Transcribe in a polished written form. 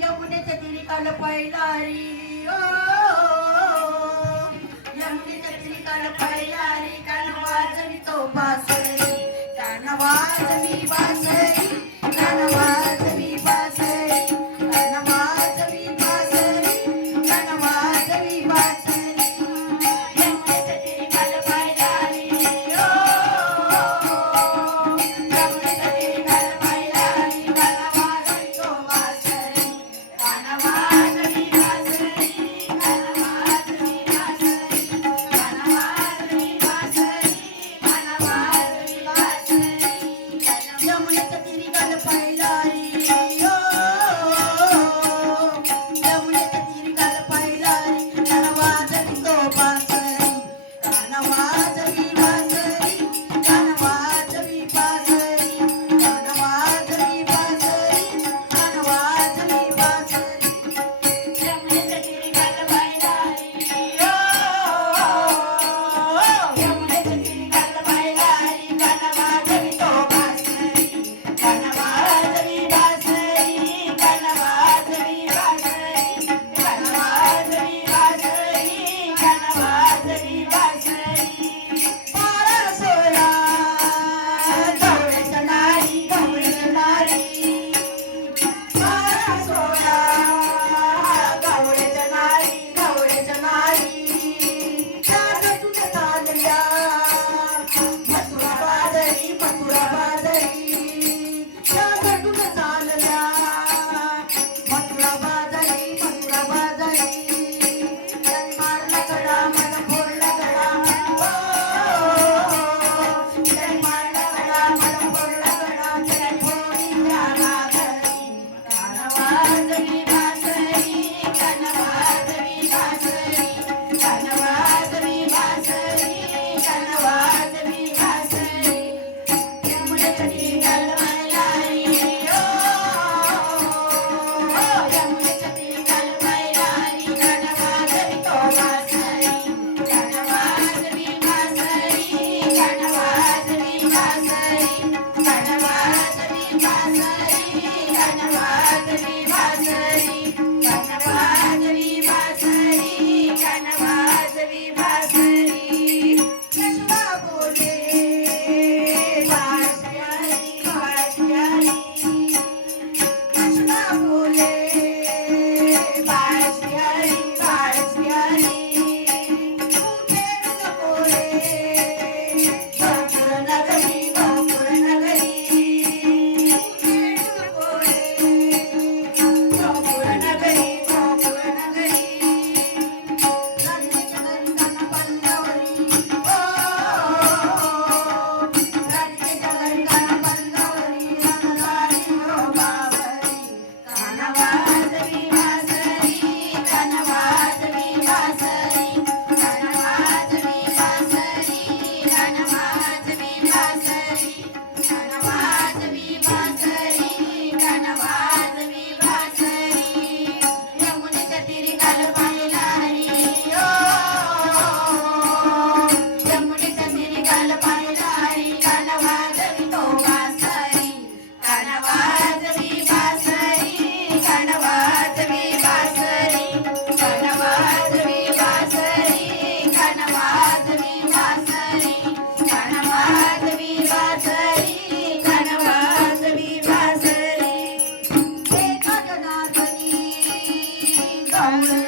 यमुनेच्या तिरी काल पैलारी ओ यमुनेच्या तिरी काल पैलारी कान वाजवी तो बासरी कान वाजवी बासरी कान वाजवी बासरी कान वाजवी बासरी कान वाजवी बासरी यमुनेच्या तिरी काल पैलारी ओ यमुनेच्या तिरी काल पैलारी कान वाजवी तो बासरी कान वाजवी बासरी कान वाजवी बासरी कान वाजवी बासरी कान वाजवी बासरी यमुनेच्या तिरी काल पैलारी ओ यमुनेच्या तिरी काल पैलारी कान वाजवी तो बासरी कान वाजवी बासरी कान वाजवी बासरी कान वाजवी बासरी कान वाजवी बासरी यमुनेच्या तिरी काल पैलारी ओ यमुनेच्या तिरी काल पैलारी कान वाजवी तो बासरी कान वाजवी बासरी कान वाजवी बासरी कान वाजवी बासरी कान वाजवी बासरी बारा सोळा गवळ्याच्या नारी गवळ्याच्या नारी बारा सोळा गवळ्याच्या नारी गवळ्याच्या नारी त्या नटून चालल्या मथुरा बाजारी मथुरा बाजारी त्या नटून चालल्या मथुरा बाजारी मथुरा बाजारी त्यांनी मारला गडा मला फोडला गडा त्यांनी मारला गडा मला फोडला गडा त्यांनी फोडीला घरी कान वाजवी बासरी कान वाजवी बासरी कान वाजवी बासरी कान वाजवी बासरी यमुनेच्या तिरी काल पैलारी ओ यमुनेच्या तिरी काल पैलारी कान वाजवी तो बासरी कान वाजवी बासरी कान वाजवी बासरी कान वाजवी बासरी कान वाजवी बासरी कान वाजवी बासरी कान वाजवी बासरी यशोदा बोले बासरी बासरी यशोदा बोले बासरी बासरी उठेल बोले गोकुळ नगरी गोकुळ नगरी उठेल बोले गोकुळ नगरी गोकुळ नगरी राणीच्या घरी कान पल्लवरी ओ राणीच्या घरी कान पल्लवरी राणी हो बावरी कान वाजवी बासरी कान वाजवी बासरी कान वाजवी बासरी कान वाजवी बासरी कान वाजवी बासरी कान वाजवी बासरी यमुनेच्या तिरी काल पैलारी ओ यमुनेच्या तिरी काल पैलारी कान वाजवी तो बासरी कान वाजवी बासरी कान वाजवी बासरी कान वाजवी बासरी कान वाजवी बासरी कान वाजवी बासरी कान वाजवी बासरी एका जनार्दनी गवळ